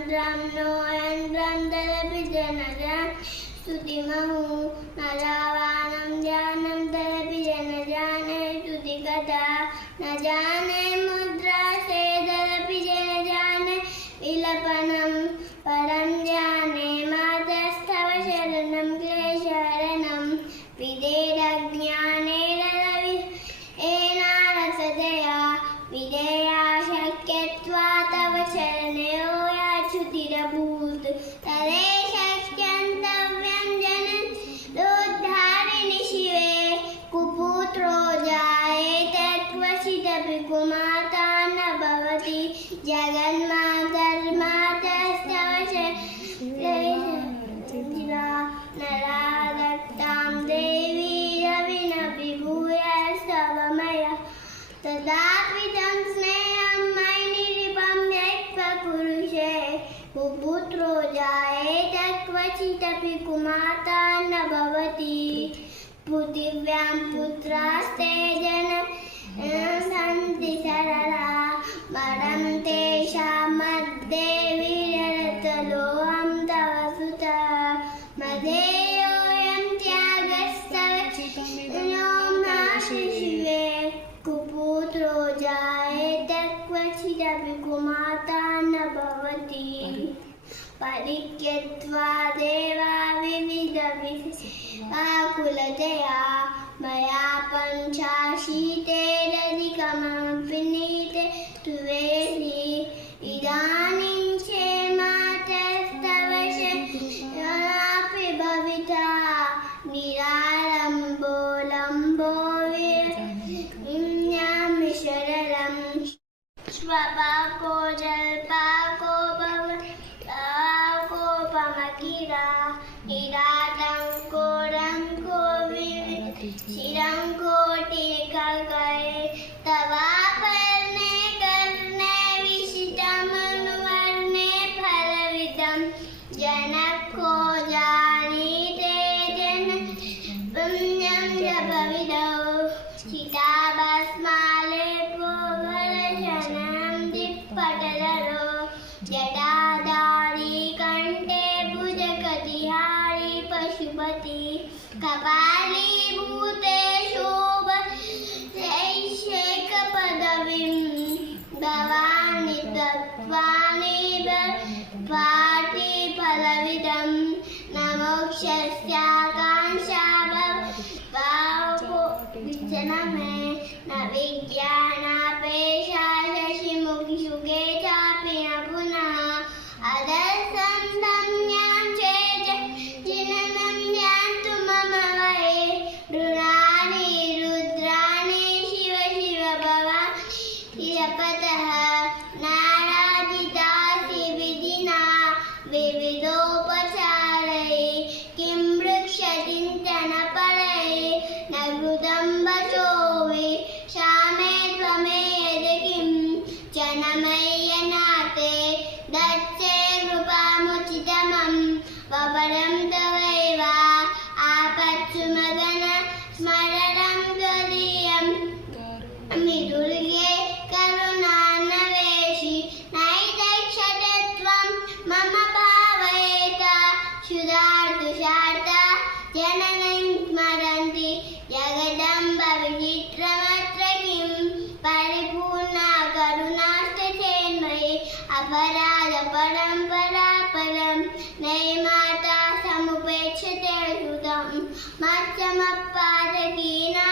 यन्त्रं नो यन्त्रं तदपि जनजान स्तुतिमहु नरावानं ज्ञानं तदपि जनजाने स्तुतिकथा न जाने मुद्रा से तदपि जनजाने विलपनं परं जाने मातस्तव शरणं क्लेशहरणं विदेरज्ञानेरसतया विदेया शक्यत्वा तव चरणयो याच्युतिरभूत् तदे शक्यन्तव्यं जनोद्धारिणि शिवे कुपुत्रो जायेत क्वचिदपि कुमाता न भवति जगन्मातर्मातस्तव नरादत्तां देवी रविनभिभूयस्तवमया तदापि तं स्नेहं मयि निलिपं त्यक्त्वा पुरुषे कुपुत्रो जायेत क्वचिदपि कुमाता न भवति पृथिव्यां पुत्रास्ते सन्ति सरला मरं तेषां मध्ये वीररतलोऽहं तव सुतः मदेयोऽयं त्यागस्तव शिवे कुपुत्रो जायेत क्वचिदपि कुमाता न भवति परित्यक्त्वा देवा विविधविकुलतया मया पञ्चाशीतेरधिकमपि नीते तु वेदि इदानीं क्षेमातस्तव शरणापि भविता निरालम्बो लम्बो विन्यामि शरणं श्वपाको जल्पाको भवताकोपमकिरा निरातङ्को रङ्को शिरङ्कोटिकल्कये तवापर्णे कर्णे विशितमनुवर्णे फलविदं जनको जानीते जन पुण्यं जपविदौ चिताभस्मालेपो भरशनं दिक्पटलरो जटाधारी कंठे भुजगतिहारी पशुपति कपाली भूते शोभैषेकपदवीं भवानि तत्त्वानि पाठि फलविदं न मोक्षस्याकाङ्क्षा विचनमे न विज्ञानापेक्षा शशिमुखिषुगे चापि न पुनः अदसन्धन्यां चेजिननं यान्तु मम वै ऋणानि रुद्राणि शिव शिव भवानि जपतः नाराजितासि विधिना विविधोपचारैः किं वृक्षचिन्तनपरैः न घृतं वचो विशामे त्वमेव किं जनमय्यनाथे दत्से कृपामुचितमं वपरं तवैव आपत्सु मगन स्मरणं त्वदीयं दुर्गे करुणान्वेषि नैतक्षते त्वं मम भावयेत क्षुधार्तुषार्ता जननीं स्मरन्ति जगदम्ब विचित्रमत्र किं परिपूर्णा करुणास्ते चेन्मयि अपराध परम्परा परं नयि माता समुपेक्षते सुतं मत्समपादकीना